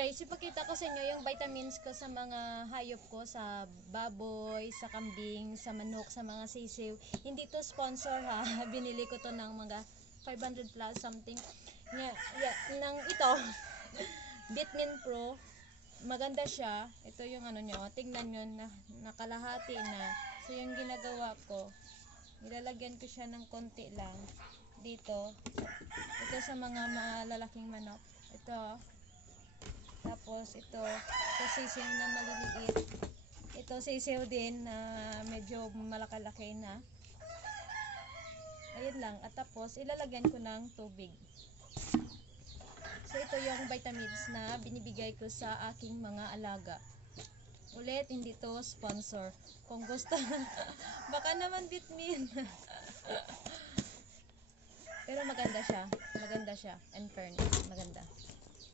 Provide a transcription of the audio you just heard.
guys, ipakita ko sa inyo yung vitamins ko sa mga hayop ko, sa baboy, sa kambing, sa manok, sa mga sisiw. Hindi to sponsor ha. Binili ko to ng mga 500 plus something. Yeah, yeah, ng ito. Bitmin Pro. Maganda siya. Ito yung ano nyo. Tingnan nyo na nakalahati na. So yung ginagawa ko, nilalagyan ko siya ng konti lang dito. Ito sa mga malalaking manok. Ito. Tapos ito, ito na maliliit. Ito sisiw din na medyo malakalaki na. Ayun lang. At tapos ilalagyan ko ng tubig. So ito yung vitamins na binibigay ko sa aking mga alaga. Ulit, hindi to sponsor. Kung gusto, baka naman bitmin. Pero maganda siya. Maganda siya. And fairness, maganda.